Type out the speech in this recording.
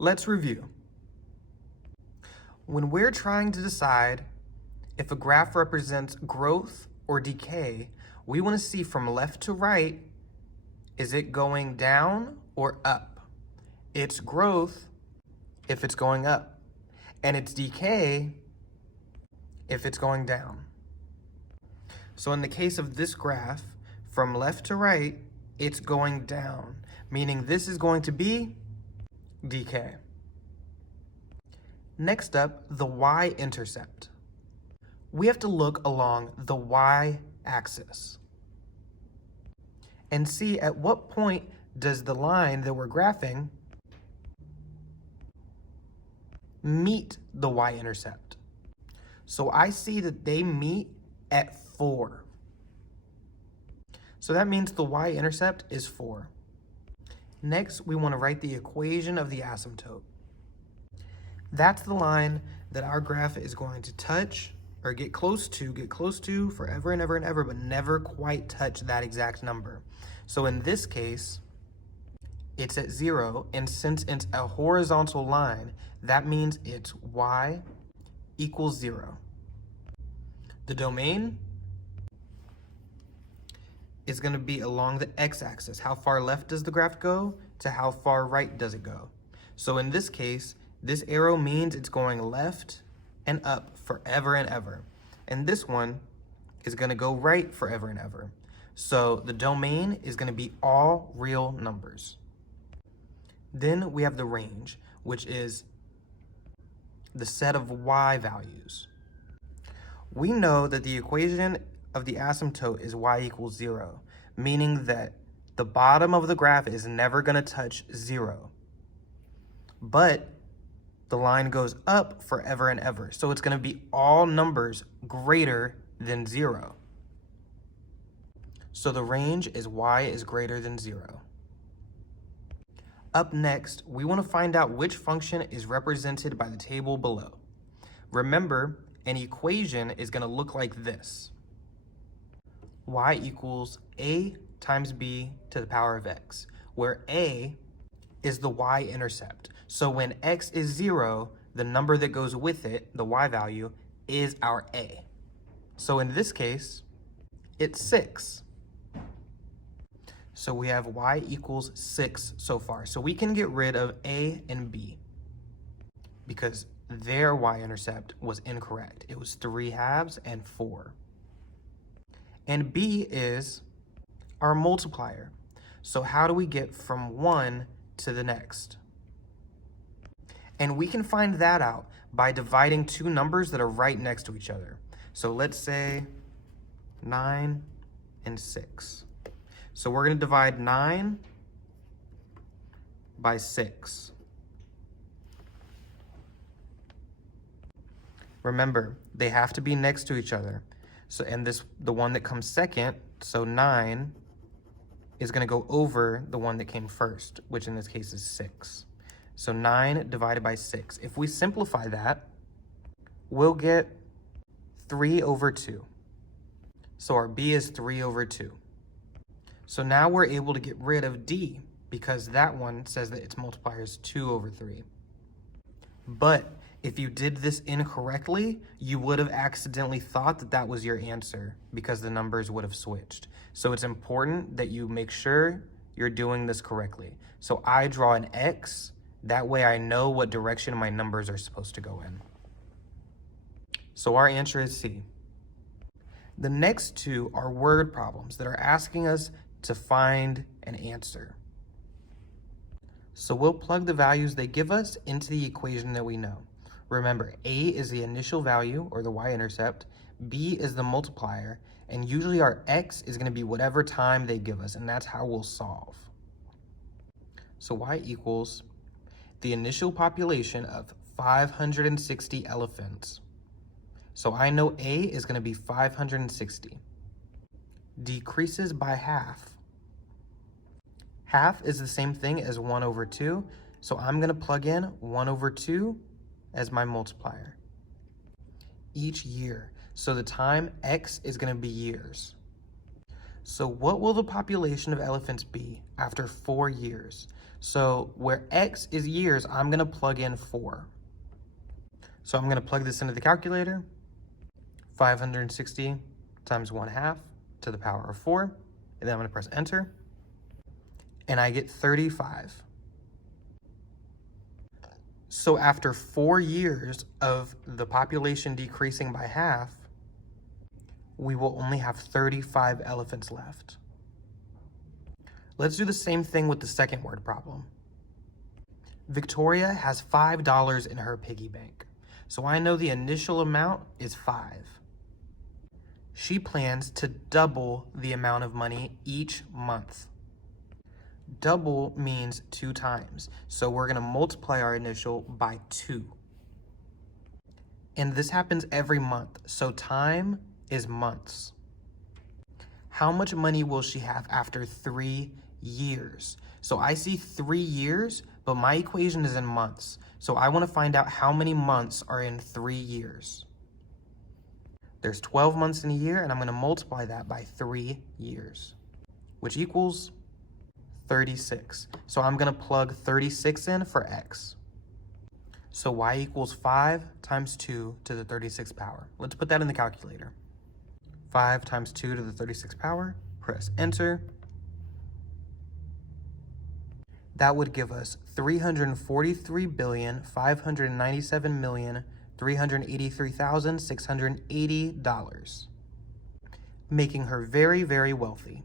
Let's review. When we're trying to decide if a graph represents growth or decay, we want to see from left to right, is it going down or up? It's growth if it's going up, and it's decay if it's going down. So in the case of this graph, from left to right, it's going down, meaning this is going to be decay. Next up, the y-intercept. We have to look along the y-axis and see at what point does the line that we're graphing meet the y-intercept. So I see that they meet at 4. So that means the y-intercept is 4. Next, we want to write the equation of the asymptote. That's the line that our graph is going to touch or get close to forever and ever and ever, but never quite touch that exact number. So in this case, it's at 0, and since it's a horizontal line, that means it's y equals 0. The domain is going to be along the x-axis. How far left does the graph go to how far right does it go? So in this case, this arrow means it's going left and up forever and ever. And this one is going to go right forever and ever. So the domain is going to be all real numbers. Then we have the range, which is the set of y values. We know that the equation of the asymptote is y equals 0, meaning that the bottom of the graph is never going to touch 0. But the line goes up forever and ever. So it's going to be all numbers greater than 0. So the range is y is greater than 0. Up next, we want to find out which function is represented by the table below. Remember, an equation is going to look like this. Y equals a times b to the power of x, where a is the y-intercept. So when x is 0, the number that goes with it, the y value, is our a. So in this case, it's 6. So we have y equals 6 so far. So we can get rid of a and b because their y-intercept was incorrect. It was 3/2 and 4. And b is our multiplier. So how do we get from 1 to the next? And we can find that out by dividing two numbers that are right next to each other. So let's say 9 and 6. So we're going to divide 9 by 6. Remember, they have to be next to each other. So, and the one that comes second, so 9, is going to go over the one that came first, which in this case is 6. So 9 divided by 6. If we simplify that, we'll get 3/2. So our b is 3/2. So now we're able to get rid of d because that one says that its multiplier is 2/3. But if you did this incorrectly, you would have accidentally thought that that was your answer because the numbers would have switched. So it's important that you make sure you're doing this correctly. So I draw an X, that way I know what direction my numbers are supposed to go in. So our answer is C. The next two are word problems that are asking us to find an answer. So we'll plug the values they give us into the equation that we know. Remember, A is the initial value, or the y-intercept, B is the multiplier, and usually our X is going to be whatever time they give us, and that's how we'll solve. So y equals the initial population of 560 elephants. So I know A is going to be 560. Decreases by half. Half is the same thing as 1/2, so I'm going to plug in 1/2 as my multiplier. Each year, so the time X is going to be years. So what will the population of elephants be after 4 years? So where X is years, I'm gonna plug in 4. So I'm gonna plug this into the calculator. 560 times 1/2 to the power of 4. And then I'm gonna press enter. And I get 35. So after 4 years of the population decreasing by half, we will only have 35 elephants left. Let's do the same thing with the second word problem. Victoria has $5 in her piggy bank. So I know the initial amount is 5. She plans to double the amount of money each month. Double means 2 times. So we're gonna multiply our initial by 2. And this happens every month. So time is months. How much money will she have after 3 years? So I see 3 years, but my equation is in months. So I want to find out how many months are in 3 years. There's 12 months in a year, and I'm going to multiply that by 3 years, which equals 36. So I'm going to plug 36 in for X. So Y equals 5 times 2 to the 36th power. Let's put that in the calculator. 5 times 2 to the 36th power, press enter. That would give us $343,597,383,680, making her very, very wealthy.